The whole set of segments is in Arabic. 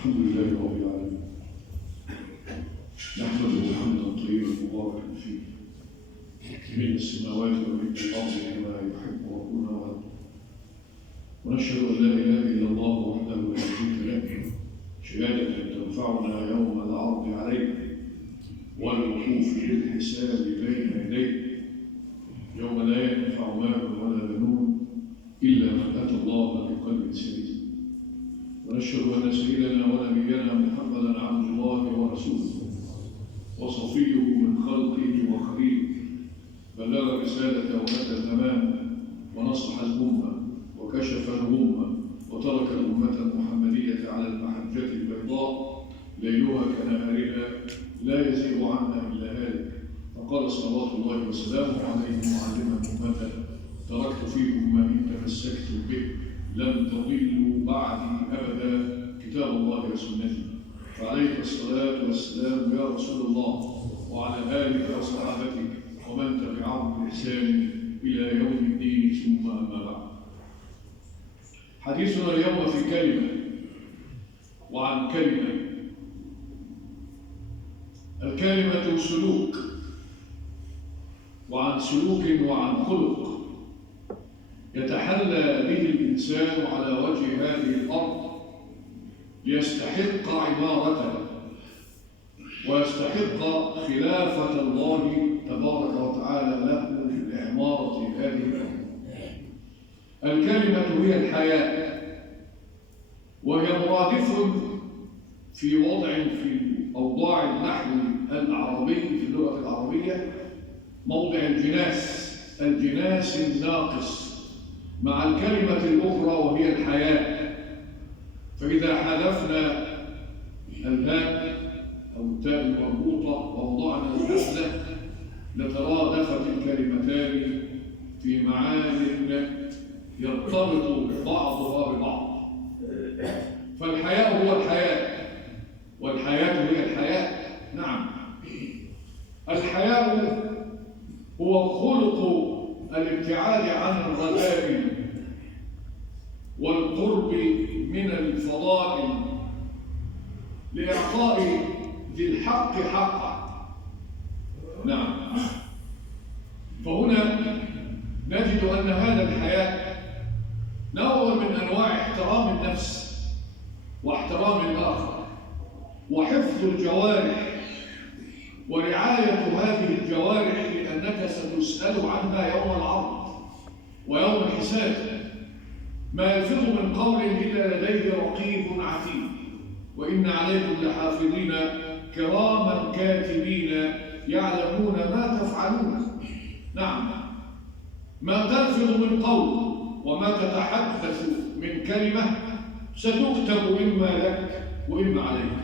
الحمد لله رب العالمين، نحمده حمدا طيبا مباركا فيه من السماوات ومن الارض كما يحب ربنا ويرضى. ونشهد ان لا اله الا الله وحده لا شريك له شهاده تنفعنا يوم العرض عليه والوقوف بالحساب بين يديه يوم لا ينفع مال ولا بنون الا من اتى الله بقلب سليم. ونشهد أن سيدنا ونبينا محمدا عبد الله ورسوله وصفيه من خلقه وخليله، بلغ رسالة وأدى الأمانة ونصح الأمة وكشف الغمة وترك الأمة المحمدية على المحجة البيضاء ليلها كنهارها لا يزيغ عنها إلا هالك. فقال صلوات الله وسلامه عليه معلما أمته: تركت فيكم ما إن تمسكتم به لن تضلوا بعدي أبدا، كتاب الله وسنتي. فعليك الصلاة والسلام يا رسول الله وعلى آلك وصحابتك ومن تبعهم بإحسان إلى يوم الدين، ثم أما بعد. حديثنا اليوم في كلمة وعن كلمة. الكلمة سلوك، وعن سلوك وعن خلق يتحلى به الإنسان على وجه هذه الأرض ليستحق عمارته ويستحق خلافة الله تبارك وتعالى له في إعمارة هذه الأرض. الكلمة هي الحياة، وهي مرادف في وضع في أوضاع النحو العربي في اللغة العربية موضع الجناس الناقص مع الكلمة الأخرى وهي الحياة. فإذا حذفنا الهاء أو التاء المربوطة ووضعنا الهمزة لترادفت الكلمتان في معان يرتبط بعضها ببعض. فالحياة هو الحياة والحياة هي الحياة. نعم، الحياة هو خلق الابتعاد عن الرذائل والقرب من الفضائل لإعطاء ذي الحق حقه. نعم، فهنا نجد أن هذا الحياة نوع من أنواع احترام النفس واحترام الآخر وحفظ الجوارح ورعاية هذه الجوارح، لأنك ستسأل عنها يوم العرض ويوم الحساب. ما يلفظ من قول إلا لديه رقيب عتيد، وإن عليكم لحافظين كراما كاتبين يعلمون ما تفعلون. نعم، ما تلفظ من قول وما تتحدث من كلمة ستكتب إما لك وإما عليك،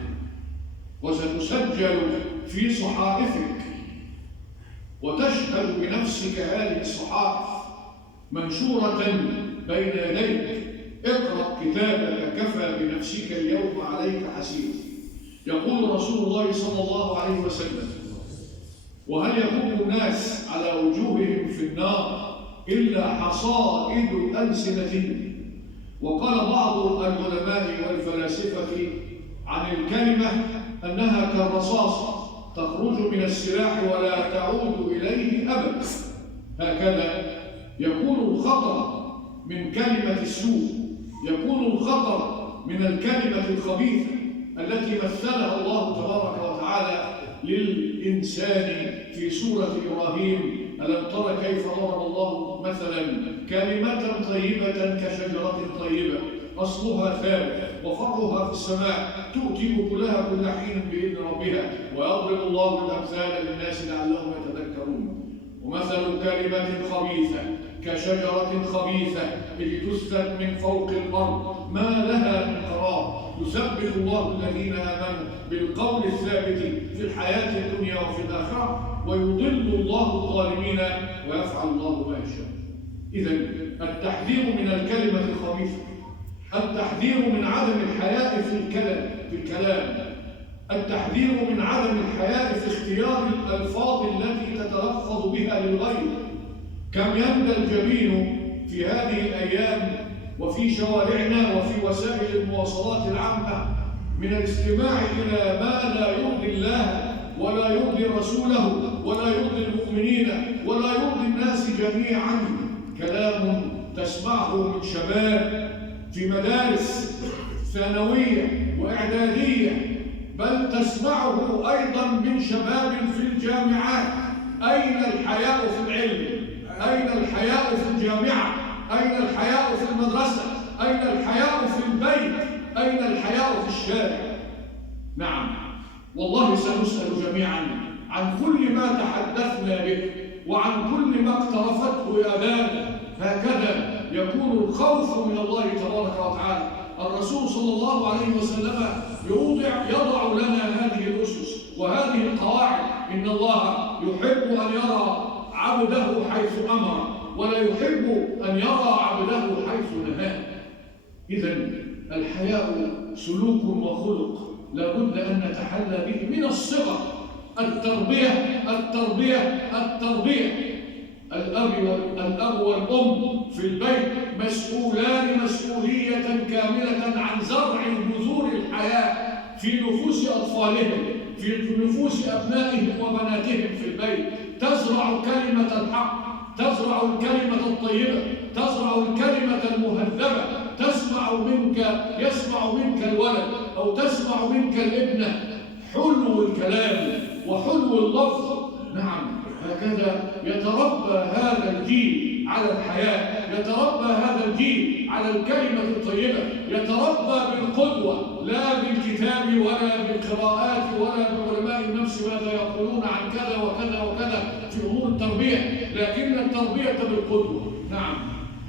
وستسجل في صحائفك وتشهد بنفسك هذه الصحائف منشورة بين يديك. اقرأ كتابك كفى بنفسك اليوم عليك حسيب. يقول رسول الله صلى الله عليه وسلم: وهل يكون الناس على وجوههم في النار إلا حصائد ألسنتهم. وقال بعض العلماء والفلاسفة عن الكلمة أنها كالرصاصة تخرج من السلاح ولا تعود إليه أبدا. هكذا يكون الخطر من كلمة السوء، يكون الخطر من الكلمة الخبيثة التي مثلها الله تبارك وتعالى للإنسان في سورة إبراهيم: ألم تر كيف ضرب الله مثلا كلمة طيبة كشجرة طيبة أصلها ثابت وفرعها في السماء تؤتي أكلها كل حين بإذن ربها ويضرب الله الأمثال للناس لعلهم يتذكرون. ومثل كلمة خبيثة كشجرة خبيثة اجتثت من فوق الأرض ما لها من قرار يثبت الله الذين آمنوا بالقول الثابت في الحياة الدنيا وفي الآخرة ويضل الله الظالمين ويفعل الله ما يشاء. إذن التحذير من الكلمة الخبيثة، التحذير من عدم الحياء في الكلام، التحذير من عدم الحياء في اختيار الألفاظ التي تتلفظ بها للغير. كم يندى الجبين في هذه الأيام وفي شوارعنا وفي وسائل المواصلات العامة من الاستماع إلى ما لا يرضي الله ولا يرضي رسوله ولا يرضي المؤمنين ولا يرضي الناس جميعا. كلام تسمعه من شباب في مدارس ثانوية وإعدادية، بل تسمعه أيضا من شباب في الجامعات. أين الحياء في العلم؟ أين الحياء في الجامعة؟ أين الحياء في المدرسة؟ أين الحياء في البيت؟ أين الحياء في الشارع؟ نعم، والله سنسأل جميعا عن كل ما تحدثنا به وعن كل ما اقترفته يدانا. هكذا يكون الخوف من الله تبارك وتعالى. الرسول صلى الله عليه وسلم يضع لنا هذه الأسس وهذه القواعد. إن الله يحب أن يرى عبده حيث أمر ولا يحب أن يرى عبده حيث نهاه. إذن الحياء سلوك وخلق لا بد أن نتحلى به من الصغر. التربية. الأب والأم في البيت مسؤولان مسؤولية كاملة عن زرع بذور الحياة في نفوس أطفالهم، في نفوس أبنائهم وبناتهم في البيت. تزرع كلمة الحق، تزرع الكلمة الطيبة، تزرع الكلمة المهذبة. يسمع منك الولد أو تسمع منك الابنة حلو الكلام وحلو اللفظ. نعم، هكذا يتربى هذا الجيل على الحياة، يتربى هذا الجيل على الكلمة الطيبة، يتربى بالقدوة لا بالكتاب ولا بالقراءات ولا بعلماء النفس ماذا يقولون عن كذا وكذا وكذا في أمور التربية، لكن التربية بالقدوة. نعم،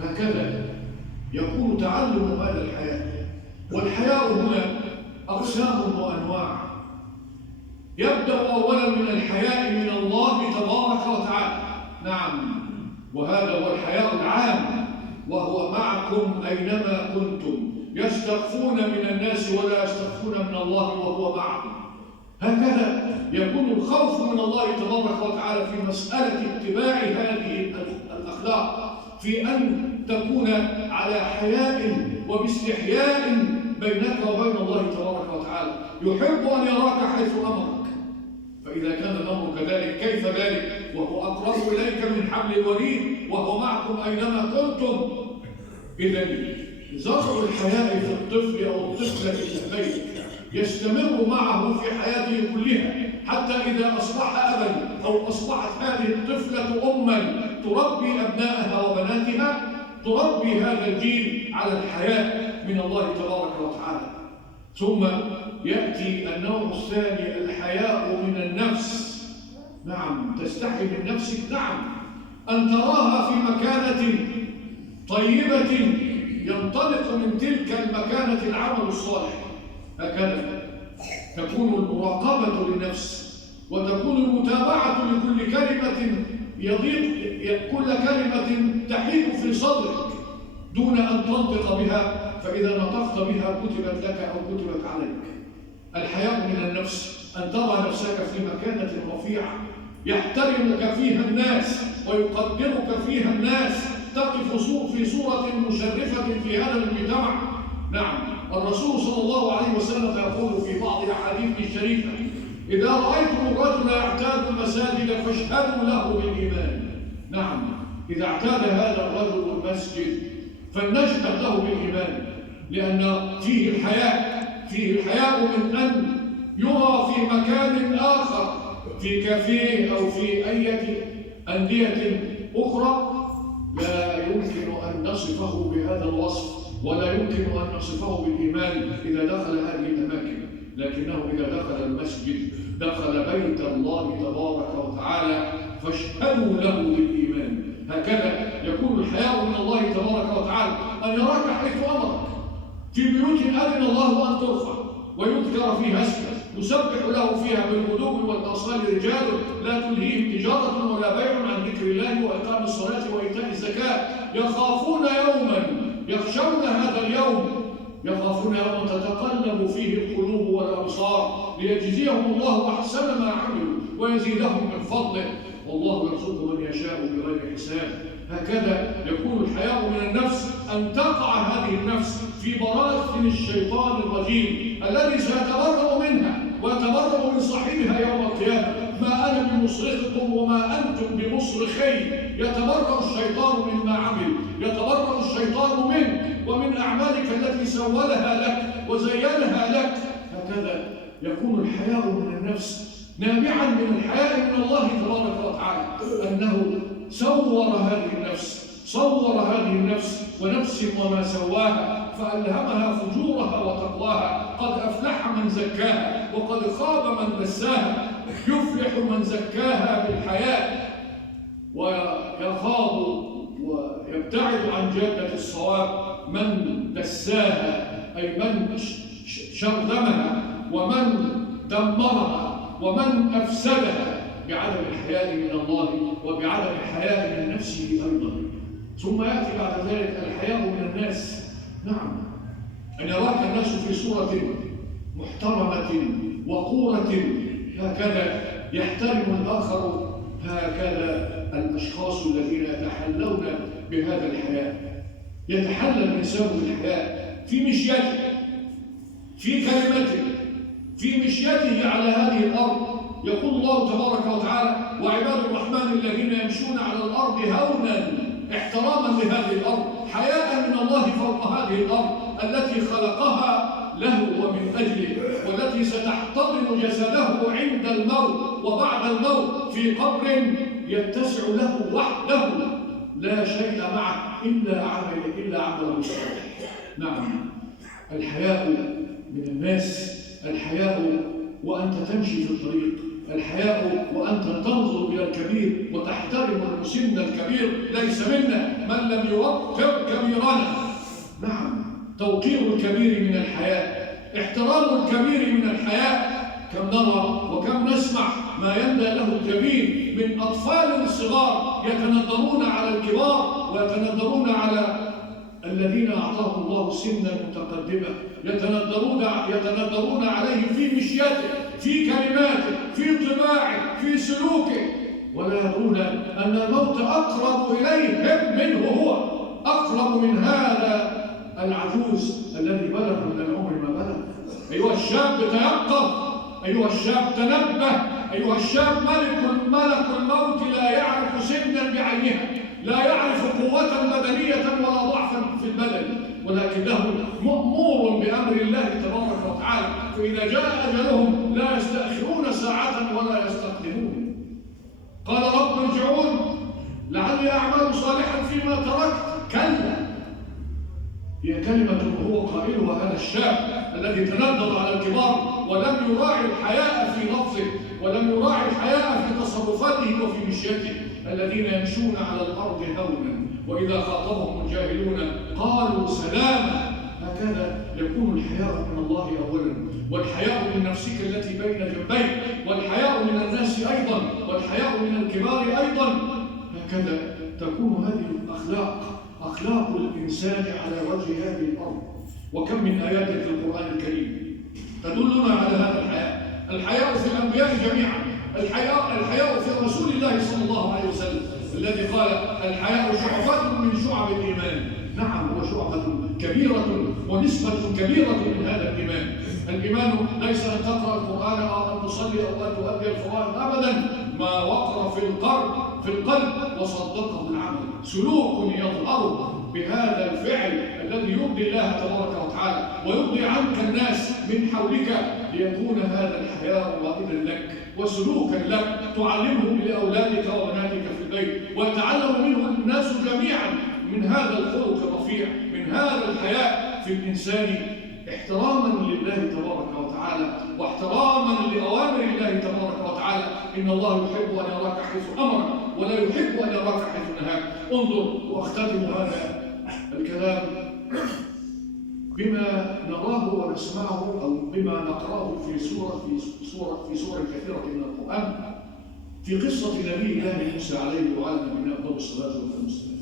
هكذا يكون تعلم هذا الحياة. والحياء هنا أقسام وأنواع. يبدأ أولا من الحياء من الله تبارك وتعالى. نعم، وهذا هو الحياء العام، وهو معكم أينما كنتم يستخفون من الناس ولا يستخفون من الله وهو معهم. هكذا يكون الخوف من الله تبارك وتعالى في مسألة اتباع هذه الأخلاق، في أن تكون على حياء وباستحياء بينك وبين الله تبارك وتعالى. يحب أن يراك حيث أمرك، فإذا كان الأمر كذلك كيف ذلك وهو أقرب إليك من حبل الوريد وهو معكم أينما كنتم؟ إذن زرع الحياء في الطفل أو الطفلة في البيت يستمر معه في حياته كلها، حتى إذا أصبح أبا أو أصبحت هذه الطفلة أما تربي أبنائها وبناتها، تربي هذا الجيل على الحياء من الله تبارك وتعالى. ثم يأتي النوع الثاني الحياء من النفس. نعم، تستحي من نفسك. نعم، أن تراها في مكانة طيبة ينطلق من تلك المكانة العمل الصالح. هكذا تكون المراقبة للنفس، وتكون المتابعة لكل كلمة كل كلمة تحيك في صدرك دون أن تنطق بها، فإذا نطقت بها كتبت لك أو كتبت عليك. الحياء من النفس أن ترى نفسك في مكانة رفيعة يحترمك فيها الناس ويقدرك فيها الناس، تقف في صورة مشرفة في هذا المجتمع. نعم، الرسول صلى الله عليه وسلم يقول في بعض الأحاديث الشريفة: إذا رأيتم الرجل يعتاد المساجد فاشهدوا له بالإيمان. نعم، إذا اعتاد هذا الرجل المسجد فلنشهد له بالإيمان، لأن فيه الحياء من أن يرى في مكان آخر، في كافيه أو في أي أندية أخرى، لا يمكن أن نصفه بهذا الوصف ولا يمكن أن نصفه بالإيمان إذا دخل هذه الأماكن، لكنه إذا دخل المسجد دخل بيت الله تبارك وتعالى فاشهدوا له بالإيمان. هكذا يكون الحياء من الله تبارك وتعالى أن يراك حيث أمرك، في بيوت أذن الله أن ترفع ويذكر فيها اسمه، يسبح له فيها بالغدو والآصال رجال لا تلهيهم تجارة ولا بيع عن ذكر الله وإقام الصلاة وإيتاء الزكاة يخافون يوما، يخشون هذا اليوم، يخافون يوما تتقلب فيه القلوب والأبصار ليجزيهم الله أحسن ما عملوا ويزيدهم من فضله، والله يرزق من يشاء بغير حساب. هكذا يكون الحياء من النفس أن تقع هذه النفس في براثن الشيطان الرجيم الذي سيتبرأ منها ويتبرأ من صاحبها يوم القيامة. ما أنا بمصرخكم وما أنتم بمصرخي. يتبرأ الشيطان مما عمل، يتبرأ الشيطان منك ومن أعمالك التي سولها لك وزينها لك. هكذا يكون الحياء من النفس نابعا من الحياء من الله تبارك وتعالى، أنه صور هذه النفس ونفس وما سواها فألهمها فجورها وتقواها. قد أفلح من زكاها وقد خاب من دساها. يفلح من زكاها بالحياء ويخاض ويبتعد عن جادة الصواب من دساها، أي من شرذمها ومن دمرها ومن أفسدها بعدم الحياء من الله وبعدم الحياء من نفسه أيضا. ثم يأتي بعد ذلك الحياء من الناس. نعم، أن يراك الناس في صورة محترمة وقورة، هكذا يحترم الآخر. هكذا الأشخاص الذين يتحلون بهذا الحياء. يتحلى الإنسان بالحياء في مشيته، في كلمته، في مشيته على هذه الأرض. يقول الله تبارك وتعالى: وعباد الرحمن الذين يمشون على الأرض هونا، احتراما لهذه الأرض، حياء من الله فوق هذه الأرض التي خلقها له ومن أجله، والتي ستحتضن جسده عند الموت وبعد الموت في قبر يتسع له وحده لا شيء معه إلا عمله الصالح. نعم، الحياء من الناس، الحياء وأنت تمشي في الطريق، الحياء وأنت تنظر إلى الكبير وتحترم المسن الكبير. ليس منا من لم يوقر كبيرنا. نعم، توقير الكبير من الحياء، احترام الكبير من الحياء. كم نرى وكم نسمع ما يندى له الجبين من أطفال صغار يتندرون على الكبار ويتندرون على الذين أعطاهم الله سنا متقدمة، يتندرون عليه في مشيته، في كلماته، في طباعه، في سلوكه، ولا يرون أن الموت أقرب إليهم منه هو، أقرب من هذا العجوز الذي بلغ من العمر ما بلغ. أيها الشاب تيقظ، أيها الشاب تنبه، أيها الشاب ملك الموت لا يعرف سنا بعينها، لا يعرف قوة بدنية ولا ضعفا في البدن، ولكنه مأمور بأمر الله تبارك وتعالى. فإذا جاء أجلهم لا يستأخرون ساعة ولا يستقدمون. قال: رب ارجعون لعلي أعمل صالحا فيما تركت. كلا، هي كلمة هو قائلها هذا الشاب الذي تندر على الكبار ولم يراعي الحياء في لفظه ولم يراعي الحياء في تصرفاته وفي مشيته. الذين يمشون على الأرض هونا وإذا خاطبهم الجاهلون قالوا سلاما. هكذا يكون الحياء من الله أولا، والحياء من نفسك التي بين جنبيك، والحياء من الناس أيضا، والحياء من الكبار أيضا. هكذا تكون هذه الأخلاق، أخلاق الإنسان على وجه هذه الأرض. وكم من آيات في القرآن الكريم تدلنا على هذا الحياء. الحياء في الأنبياء جميعا، الحياء في رسول الله صلى الله عليه وسلم الذي قال: الحياء شعبة من شعب الإيمان. نعم، هو شعبة كبيرة ونسبة كبيرة من هذا الإيمان. الإيمان ليس أن تقرأ القرآن أو أن تصلي أو أن تؤدي الفرائض أبدا، ما وقر في القلب وصدقه العمل، سلوك يظهر بهذا الفعل الذي يرضي الله تبارك وتعالى ويرضي عنك الناس من حولك، ليكون هذا الحياء رائدا لك وسلوكا لك تعلمه لأولادك وبناتك في البيت، ويتعلم منه الناس جميعا من هذا الخلق الرفيع، من هذا الحياء في الإنسان، احتراما لله تبارك وتعالى واحتراما لأوامر الله تبارك وتعالى. إن الله يحب أن يراك حيث أمرك ولا يحب أن يراك حيث نهاك. انظر، وأختتم هذا الكلام بما نراه ونسمعه أو بما نقرأه في سور كثيرة من القرآن في قصة نبي الله موسى عليه وعلى نبينا أفضل الصلاة والسلام،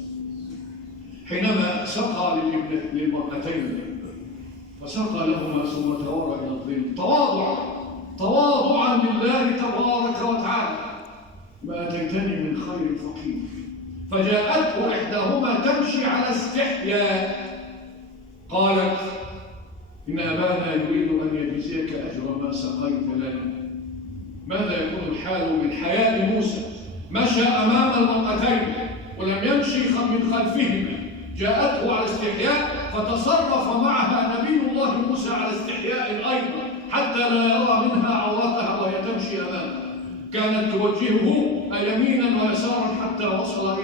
حينما سقى للمرأتين فسقى لهما ثم تورى إلى الظل تواضعا لله تبارك وتعالى: ما أتيتني من خير فقير فجاءته إحداهما تمشي على استحياء قالت: إن أبانا يريد أن يجزيك أجر ما سقيت لنا. ماذا يكون الحال من حياء موسى؟ مشى أمام المرأتين ولم يمشي من خلفهما، جاءته على استحياء فتصرف معها نبي الله موسى على استحياء أيضا حتى لا يرى منها عورتها وهي تمشي أمامها. كانت توجهه يمينا ويسارا حتى وصل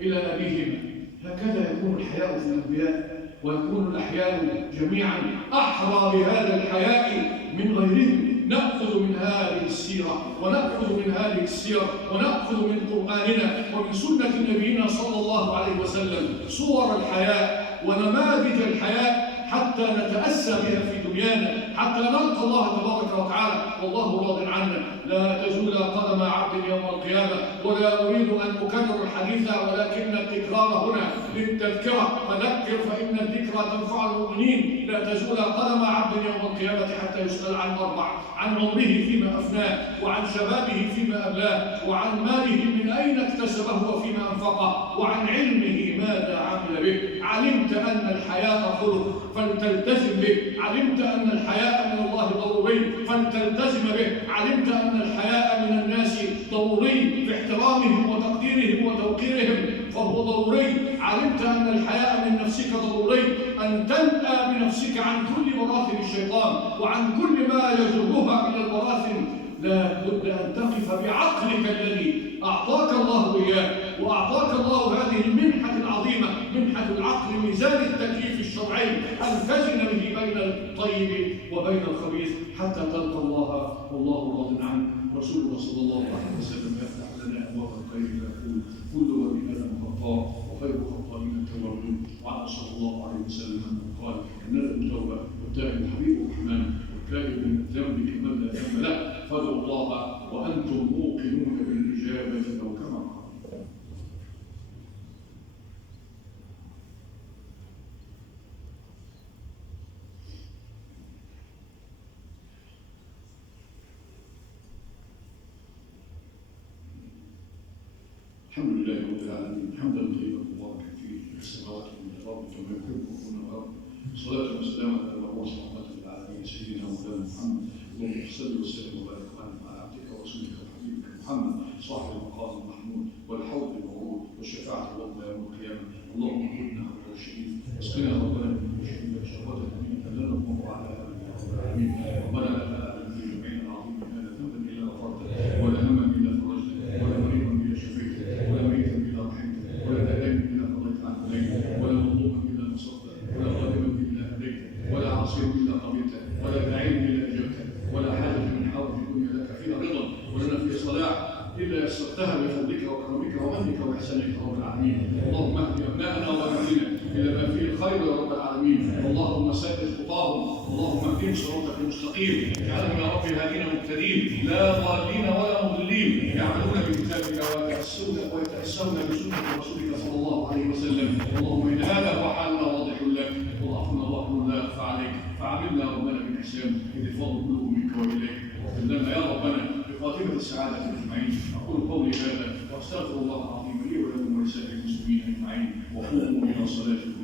إلى أبيهما. هكذا يكون الحياء في الأنبياء، ويكون الأحياء جميعا أحرى بهذا الحياء من غيرهم. نأخذ من هذه السيرة ونأخذ من هذه السير ونأخذ من قرآننا ومن سنة نبينا صلى الله عليه وسلم صور الحياء ونماذج الحياء حتى نتأسى بها في دنيانا، حتى نلقى الله تبارك وتعالى والله راض عنا. لا تزول قدم عبد يوم القيامة. ولا أريد أن أكرر الحديث ولكن التكرار هنا للتذكرة، فذكر فإن الذكرى تنفع المؤمنين. لا تزول قدم عبد يوم القيامة حتى يسأل عن أربع: عن عمره فيما أفناه، وعن شبابه فيما أبلاه، وعن ماله من أين اكتسبه وفيما أنفقه، وعن علمه ماذا عمل به. علمت أن الحياء خلق فلتلتزم به، علمت أن الحياء من الله ضروري فلتلتزم به، علمت أن الحياء من الناس ضروري في احترامهم وتقديرهم وتوقيرهم فهو ضروري، علمت أن الحياء من نفسك ضروري، أن تنأى بنفسك عن كل براثن الشيطان وعن كل ما يجرها إلى البراثن. لا بد أن تقف بعقلك الذي أعطاك الله إياه، وأعطاك الله هذه المنحة العظيمة، منحة العقل، ميزان التكليف الشرعي، أن تزن به بين الطيب وبين الخبيث حتى تلقى الله والله راض عنك. رسول الله صلى الله عليه وسلم يفتح لنا أبواب الخير فيقول: كل بني آدم خطاء وخير الخطائين التوابون. وعن صلى الله عليه وسلم أنه قال: الندم توبة والتائب حبيب الرحمن والتائب من الذنب كمن لا ذنب له، فادعوا الله وأنتم موقنون بالإجابة أو كما قال. الحمد لله رب العالمين حمدا طيبا مباركا فيه في السماوات والارض كما يحب ربنا ويرضى. الصلاه والسلام على المبعوث رحمه للعالمين سيدنا مولانا محمد. اللهم صل وسلم وبارك على عبدك ورسولك وحبيبك محمد صاحب المقام المحمود والحوض المورود والشفاعه العظمى يوم القيامه. اللهم كنا على الرشيد واسقنا ربنا من الشهيد شهوه منك لا نقوم على العالمين. ربنا لا تعلم في جميع العظيم هذا ذنبا الا غفرته، ولا هما الا فرجته، ولا مريضا الا شفيته، ولا ميتا الا رحمته، ولا دائما الا قضيت عنه دينه، ولا مظلوما الا نصرته، ولا ظالما الا هديته، ولا عاصيا الا قضيته، ولا داعيا الا اجبته، ولا حاجه من حوائج الدنيا لك فيها رضا ولنا فيها صلاح الا يسرتها بفضلك وكرمك ومنك واحسانك يا رب العالمين. اللهم اهد ابناءنا وابنائنا الى ما فيه الخير يا رب العالمين. اللهم سدد خطاهم، اللهم اهدهم صراطك المستقيم، اجعلهم يا رب هادين مهتدين لا ضالين ولا مضلين، يعملون بكتابك ويتاسون بسنه رسولك صلى الله عليه وسلم. اللهم ان هذا هو حالنا واضح لك وضعفنا ظاهر لا يخفى عليك، فعاملنا ربنا بالاحسان اذ الفضل كله منك واليك. واغفر لنا يا ربنا بخاتمه السعاده اجمعين. اقول قولي هذا واستغفر الله العظيم لي ولكم ولسائر المسلمين اجمعين، وقوموا الى صلاتكم.